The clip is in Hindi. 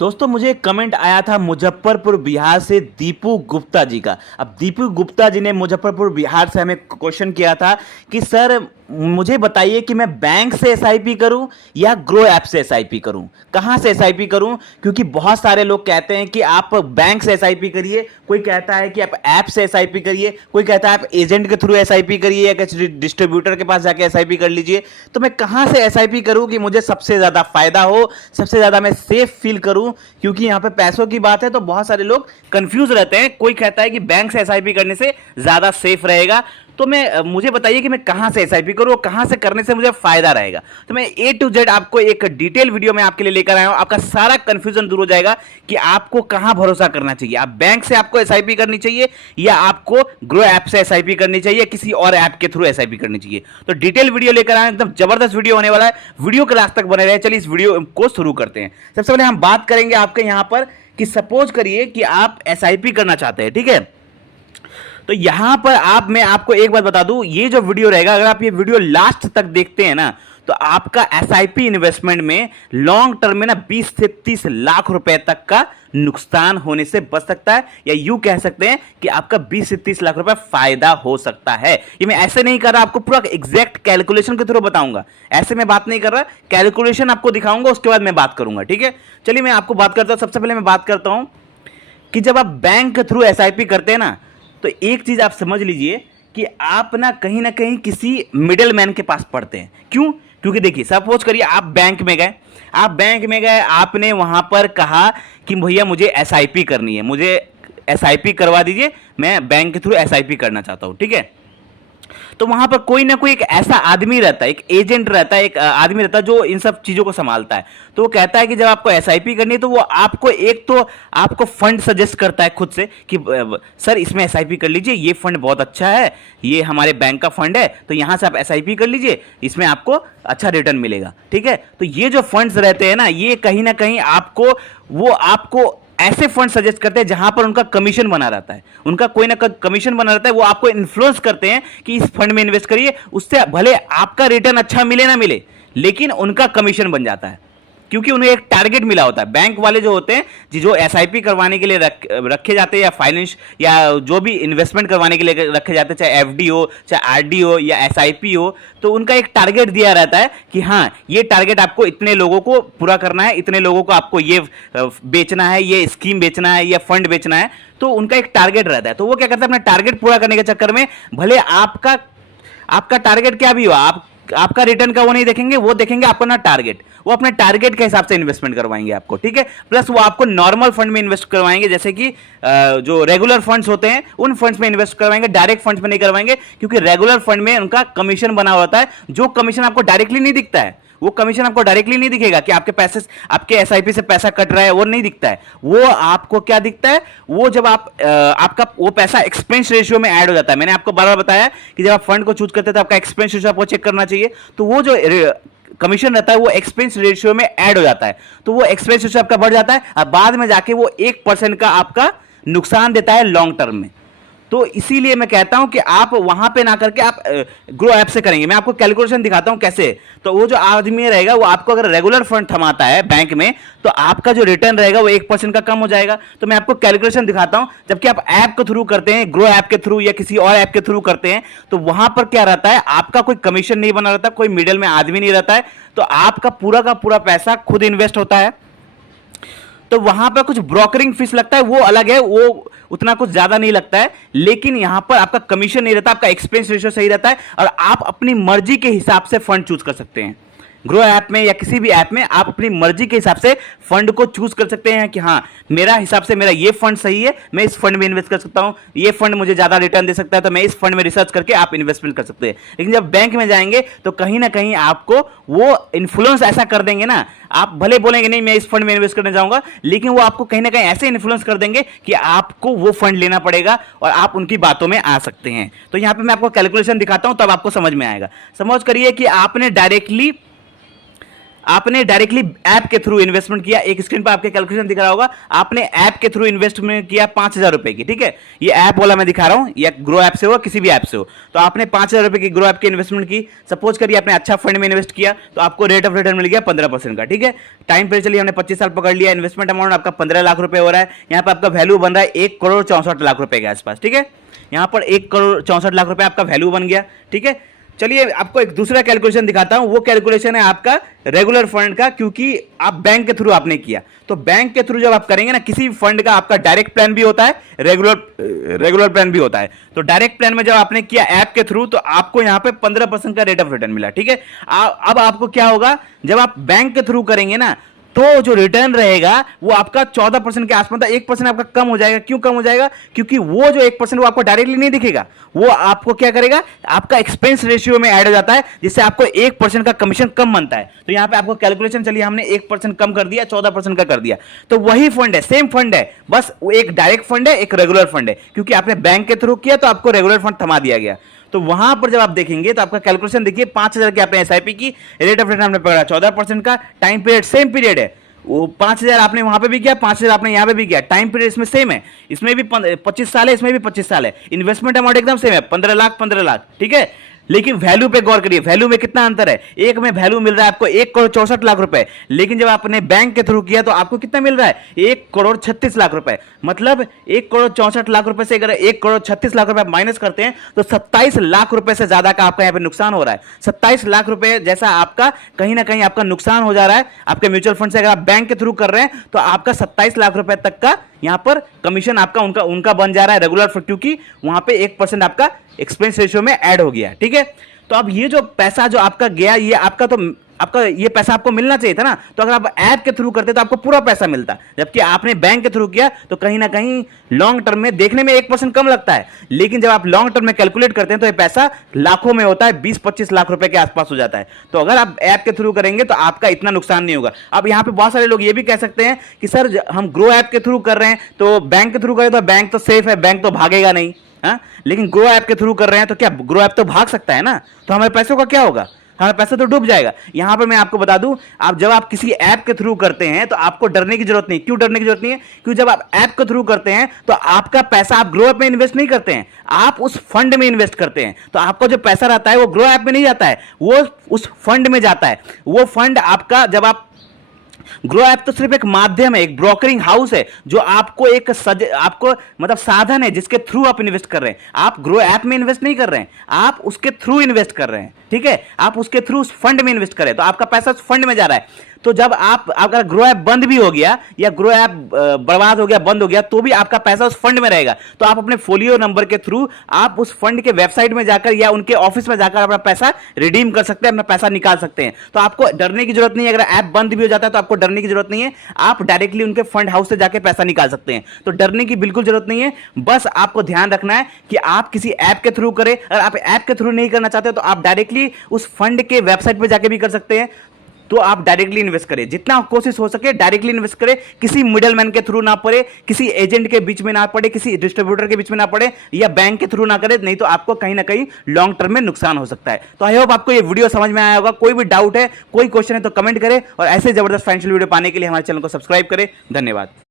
दोस्तों मुझे एक कमेंट आया था मुजफ्फरपुर बिहार से दीपू गुप्ता जी का। अब दीपू गुप्ता जी ने मुजफ्फरपुर बिहार से हमें क्वेश्चन किया था कि सर मुझे बताइए कि मैं बैंक से एसआईपी करूं या ग्रो ऐप से एसआईपी करूं, कहां से एसआईपी करूं। क्योंकि बहुत सारे लोग कहते हैं कि आप बैंक से एसआईपी करिए, कोई कहता है कि आप ऐप से एसआईपी करिए, कोई कहता है आप एजेंट के थ्रू एसआईपी करिए या किसी डिस्ट्रीब्यूटर के पास जाके एसआईपी कर लीजिए। तो मैं कहां से एसआईपी करूं कि मुझे सबसे ज्यादा फायदा हो, सबसे ज्यादा मैं सेफ फील करूं। क्योंकि यहां पे पैसों की बात है तो बहुत सारे लोग कंफ्यूज रहते हैं। कोई कहता है कि बैंक से एसआईपी करने से ज्यादा सेफ रहेगा। तो मुझे बताइए कि मैं कहां से एसआईपी करूं और कहां से करने से मुझे फायदा रहेगा। तो मैं ए टू जेड आपको एक डिटेल वीडियो में आपके लिए लेकर आया हूं। आपका सारा कंफ्यूजन दूर हो जाएगा कि आपको कहां भरोसा करना चाहिए। आप बैंक से आपको एसआईपी करनी चाहिए या आपको ग्रो ऐप से एसआईपी करनी चाहिए, किसी और ऐप के थ्रू एसआईपी करनी चाहिए। तो डिटेल वीडियो लेकर आए, एकदम जबरदस्त वीडियो होने वाला है। वीडियो के लास्ट तक बने रहे। चलिए इस वीडियो को शुरू करते हैं। सबसे पहले हम बात करेंगे आपके यहां पर कि सपोज करिए कि आप एसआईपी करना चाहते हैं, ठीक है। तो यहां पर मैं आपको एक बात बता दूं, ये जो वीडियो रहेगा, अगर आप ये वीडियो लास्ट तक देखते हैं ना, तो आपका एसआईपी इन्वेस्टमेंट में लॉन्ग टर्म में ना 20 से 30 लाख रुपए तक का नुकसान होने से बच सकता है, या यूं कह सकते हैं कि आपका 20 से 30 लाख रुपए फायदा हो सकता है। ये मैं ऐसे नहीं कर रहा, आपको पूरा एग्जैक्ट कैलकुलेशन के थ्रू बताऊंगा। ऐसे मैं बात नहीं कर रहा, कैलकुलेशन आपको दिखाऊंगा, उसके बाद मैं बात करूंगा, ठीक है। चलिए मैं आपको बात करता हूं। सबसे पहले मैं बात करता हूं कि जब आप बैंक के थ्रू एसआईपी करते हैं ना, तो एक चीज आप समझ लीजिए कि आप ना कहीं किसी मिडिल मैन के पास पड़ते हैं। क्यों? क्योंकि देखिए, सपोज करिए आप बैंक में गए, आपने वहां पर कहा कि भैया मुझे एसआईपी करनी है, मुझे एसआईपी करवा दीजिए, मैं बैंक के थ्रू एसआईपी करना चाहता हूं, ठीक है। तो वहां पर कोई ना कोई एक ऐसा आदमी रहता है, एक एजेंट रहता है, एक आदमी रहता है जो इन सब चीजों को संभालता है। तो वो कहता है कि जब आपको एसआईपी करनी है तो वो आपको फंड सजेस्ट करता है खुद से कि सर इसमें एसआईपी कर लीजिए, ये फंड बहुत अच्छा है, ये हमारे बैंक का फंड है, तो यहां से आप एसआईपी कर लीजिए, इसमें आपको अच्छा रिटर्न मिलेगा, ठीक है। तो ये जो फंड्स रहते हैं ना, ये कहीं ना कहीं आपको ऐसे फंड सजेस्ट करते हैं जहां पर उनका कमीशन बना रहता है, उनका कोई ना कोई कमीशन बना रहता है। वो आपको इन्फ्लुएंस करते हैं कि इस फंड में इन्वेस्ट करिए, उससे भले आपका रिटर्न अच्छा मिले ना मिले, लेकिन उनका कमीशन बन जाता है, क्योंकि उन्हें एक टारगेट मिला होता है। बैंक वाले जो होते हैं जो एसआईपी करवाने के लिए रखे जाते हैं, या फाइनेंस या जो भी इन्वेस्टमेंट करवाने के लिए रखे जाते हैं, चाहे एफडी हो, चाहे आरडी हो या एसआईपी हो, तो उनका एक टारगेट दिया रहता है कि हाँ ये टारगेट आपको इतने लोगों को पूरा करना है, इतने लोगों को आपको ये बेचना है, ये स्कीम बेचना है, ये फंड बेचना है। तो उनका एक टारगेट रहता है। तो वो क्या करता है, अपना टारगेट पूरा करने के चक्कर में भले आपका टारगेट क्या भी हो, आपका रिटर्न का वो नहीं देखेंगे, वो देखेंगे आपका ना टारगेट। वो अपने टारगेट के हिसाब से इन्वेस्टमेंट करवाएंगे आपको, ठीक है। प्लस वो आपको नॉर्मल फंड में इन्वेस्ट करवाएंगे, जैसे कि जो रेगुलर फंड्स होते हैं उन फंड्स में इन्वेस्ट करवाएंगे, डायरेक्ट फंड्स में नहीं करवाएंगे। क्योंकि रेगुलर फंड में उनका कमीशन बना होता है, जो कमीशन आपको डायरेक्टली नहीं दिखता है। वो कमीशन आपको डायरेक्टली नहीं दिखेगा कि आपके एसआईपी से पैसा कट रहा है, वो नहीं दिखता है। वो आपको क्या दिखता है, वो जब आपका वो पैसा एक्सपेंस रेशियो में ऐड हो जाता है। मैंने आपको बार बार बताया कि जब आप फंड को चूज करते हैं तो आपका एक्सपेंस रेशियो आपको चेक करना चाहिए। तो वो जो कमीशन रहता है वो एक्सपेंस रेशियो में ऐड हो जाता है, तो वो एक्सपेंस रेशियो आपका बढ़ जाता है और बाद में जाके वो 1% का आपका नुकसान देता है लॉन्ग टर्म में। तो इसीलिए मैं कहता हूं कि आप वहां पे ना करके आप ग्रो ऐप से करेंगे। मैं आपको कैलकुलेशन दिखाता हूं कैसे। तो वो जो आदमी रहेगा, वो आपको अगर रेगुलर फंड थमाता है बैंक में, तो आपका जो रिटर्न रहेगा वो 1% का कम हो जाएगा। तो मैं आपको कैलकुलेशन दिखाता हूं। जबकि आप ऐप के थ्रू करते हैं, ग्रो ऐप के थ्रू या किसी और ऐप के थ्रू करते हैं, तो वहां पर क्या रहता है, आपका कोई कमीशन नहीं बना रहता, कोई मिडिल में आदमी नहीं रहता है। तो आपका पूरा का पूरा पैसा खुद इन्वेस्ट होता है। तो वहां पर कुछ ब्रोकरिंग फीस लगता है, वो अलग है, वो उतना कुछ ज्यादा नहीं लगता है। लेकिन यहां पर आपका कमीशन नहीं रहता, आपका एक्सपेंस रेशियो सही रहता है और आप अपनी मर्जी के हिसाब से फंड चूज कर सकते हैं। ग्रो ऐप में या किसी भी ऐप में आप अपनी मर्जी के हिसाब से फंड को चूज कर सकते हैं कि हाँ मेरा हिसाब से मेरा ये फंड सही है, मैं इस फंड में इन्वेस्ट कर सकता हूं, ये फंड मुझे ज्यादा रिटर्न दे सकता है, तो मैं इस फंड में रिसर्च करके आप इन्वेस्टमेंट कर सकते हैं। लेकिन जब बैंक में जाएंगे तो कहीं ना कहीं आपको वो इन्फ्लुएंस ऐसा कर देंगे ना, आप भले बोलेंगे नहीं मैं इस फंड में इन्वेस्ट करने जाऊंगा, लेकिन वो आपको कहीं ना कहीं ऐसे इन्फ्लुएंस कर देंगे कि आपको वो फंड लेना पड़ेगा और आप उनकी बातों में आ सकते हैं। तो यहां पे मैं आपको कैलकुलेशन दिखाता हूं, तब आपको समझ में आएगा। समझ करिए कि आपने डायरेक्टली आपने डायरेक्टली ऐप के थ्रू इन्वेस्टमेंट किया, एक स्क्रीन पर आपके कैलकुलेशन दिख रहा होगा, आपने ऐप के थ्रू इन्वेस्टमेंट किया 5,000 रुपए की, ठीक है, ये ऐप वाला मैं दिखा रहा हूं, या ग्रो ऐप से हो किसी भी ऐप से हो, तो आपने 5,000 रुपए की ग्रो ऐप की इन्वेस्टमेंट की। सपोज करिए आपने अच्छा फंड में इन्वेस्ट किया तो आपको रेट ऑफ रिटर्न मिल गया 15% का, ठीक है। टाइम पे चलिए हमने 25 साल पकड़ लिया, इन्वेस्टमेंट अमाउंट आपका 15 लाख रुपए हो रहा है, यहां पर आपका वैल्यू बन रहा है 1,64,00,000 रुपए के आसपास, ठीक है। यहां पर 1,64,00,000 रुपए आपका वैल्यू बन गया, ठीक है। चलिए आपको एक दूसरा कैलकुलेशन दिखाता हूं, वो कैलकुलेशन है आपका रेगुलर फंड का, क्योंकि आप बैंक के थ्रू आपने किया, तो बैंक के थ्रू जब आप करेंगे ना किसी फंड का, आपका डायरेक्ट प्लान भी होता है, रेगुलर प्लान भी होता है। तो डायरेक्ट प्लान में जब आपने किया ऐप के थ्रू तो आपको यहां पे 15% का रेट ऑफ रिटर्न मिला, ठीक है। अब आपको क्या होगा, जब आप बैंक के थ्रू करेंगे ना तो जो रिटर्न रहेगा वो आपका 14% के आसपास था, 1% आपका कम हो जाएगा। क्यों कम हो जाएगा? क्योंकि वो जो 1% वो आपको डायरेक्टली नहीं दिखेगा, वो आपको क्या करेगा, आपका एक्सपेंस रेशियो में ऐड हो जाता है, जिससे आपको 1% का कमीशन कम बनता है। तो यहां पे आपको कैलकुलेशन, चलिए हमने 1% कम कर दिया, 14% का कर दिया, तो वही फंड है, सेम फंड है, बस एक डायरेक्ट फंड है, एक रेगुलर फंड है। क्योंकि आपने बैंक के थ्रू किया तो आपको रेगुलर फंड थमा दिया गया। तो वहां पर जब आप देखेंगे तो आपका कैलकुलेशन देखिए, 5,000 की आपने एसआईपी की, रेट ऑफ रिटर्न हमने पकड़ा 14% का, टाइम पीरियड सेम पीरियड है, वो 5,000 आपने वहां पे भी किया, 5,000 आपने यहां पे भी किया, टाइम पीरियड इसमें सेम है, इसमें भी 25 साल है, इसमें भी 25 साल है, इन्वेस्टमेंट अमाउंट एकदम सेम है, 15 लाख, ठीक है। लेकिन वैल्यू पे गौर करिए, वैल्यू में कितना अंतर है, एक में वैल्यू मिल रहा है आपको 1,64,00,000 रुपए, लेकिन जब आपने बैंक के थ्रू किया तो आपको कितना मिल रहा है, 1,36,00,000 रुपए। मतलब 1,64,00,000 रुपए से अगर 1,36,00,000 रुपए माइनस करते हैं तो 27 लाख रुपए से ज्यादा का आपका यहाँ पे नुकसान हो रहा है। 27 लाख रुपए जैसा आपका कहीं ना कहीं आपका नुकसान हो जा रहा है आपके म्यूचुअल फंड से। अगर आप बैंक के थ्रू कर रहे हैं तो आपका 27 लाख रुपए तक का यहां पर कमीशन आपका उनका बन जा रहा है रेगुलर, क्योंकि वहां पे 1% आपका एक्सपेंस रेशियो में ऐड हो गया, ठीक है। तो अब ये जो पैसा जो आपका गया, ये आपका ये पैसा आपको मिलना चाहिए था ना, तो अगर आप ऐप के थ्रू करते तो आपको पूरा पैसा मिलता, जबकि आपने बैंक के थ्रू किया तो कहीं ना कहीं लॉन्ग टर्म में देखने में 1% कम लगता है, लेकिन जब आप लॉन्ग टर्म में कैलकुलेट करते हैं तो ये पैसा लाखों में होता है, 20-25 लाख रुपए के आसपास हो जाता है। तो अगर आप ऐप के थ्रू करेंगे तो आपका इतना नुकसान नहीं होगा। अब यहां पे बहुत सारे लोग ये भी कह सकते हैं कि सर हम ग्रो ऐप के थ्रू कर रहे हैं तो बैंक के थ्रू करें तो बैंक तो सेफ है, बैंक तो भागेगा नहीं, हाँ? लेकिन ग्रो ऐप के थ्रू कर रहे हैं तो क्या ग्रो ऐप तो भाग सकता है ना, तो हमारे पैसों का क्या होगा, हमारा पैसा तो डूब जाएगा। यहां पर मैं आपको बता दूं, जब आप किसी ऐप के थ्रू करते हैं तो आपको डरने की जरूरत नहीं। क्यों डरने की जरूरत नहीं है? क्योंकि जब आप ऐप के थ्रू करते हैं तो आपका पैसा आप ग्रो ऐप में इन्वेस्ट नहीं करते हैं, आप उस फंड में इन्वेस्ट करते हैं। तो आपका जो पैसा रहता है वो ग्रो ऐप में नहीं जाता है, वो उस फंड में जाता है। वो फंड आपका, जब आप ग्रो ऐप तो सिर्फ एक माध्यम है, एक ब्रोकरिंग हाउस है जो आपको आपको मतलब साधन है जिसके थ्रू आप इन्वेस्ट कर रहे हैं। आप ग्रो ऐप में इन्वेस्ट नहीं कर रहे हैं, आप उसके थ्रू इन्वेस्ट कर रहे हैं, ठीक है। आप उसके थ्रू उस फंड में इन्वेस्ट कर रहे हैं, तो आपका पैसा उस फंड में जा रहा है। तो जब आप अगर ग्रो ऐप बंद भी हो गया या ग्रो ऐप बर्बाद हो गया, बंद हो गया, तो भी आपका पैसा उस फंड में रहेगा। तो आप अपने फोलियो नंबर के थ्रू आप उस फंड के वेबसाइट में जाकर या उनके ऑफिस में जाकर अपना पैसा रिडीम कर सकते हैं, अपना पैसा निकाल सकते हैं। तो आपको डरने की जरूरत नहीं है। अगर ऐप बंद भी हो जाता है तो आपको डरने की जरूरत नहीं है, आप डायरेक्टली उनके फंड हाउस से जाकर पैसा निकाल सकते हैं। तो डरने की बिल्कुल जरूरत नहीं है। बस आपको ध्यान रखना है कि आप किसी ऐप के थ्रू करें। अगर आप ऐप के थ्रू नहीं करना चाहते तो आप डायरेक्टली उस फंड के वेबसाइट पर जाकर भी कर सकते हैं। तो आप डायरेक्टली इन्वेस्ट करें, जितना कोशिश हो सके डायरेक्टली इन्वेस्ट करें, किसी मिडलमैन के थ्रू ना पड़े, किसी एजेंट के बीच में ना पड़े, किसी डिस्ट्रीब्यूटर के बीच में ना पड़े, या बैंक के थ्रू ना करें, नहीं तो आपको कहीं ना कहीं लॉन्ग टर्म में नुकसान हो सकता है। तो आई होप आपको ये वीडियो समझ में आया होगा। कोई भी डाउट है, कोई क्वेश्चन है तो कमेंट करें, और ऐसे जबरदस्त फाइनेंशियल वीडियो पाने के लिए हमारे चैनल को सब्सक्राइब करें। धन्यवाद।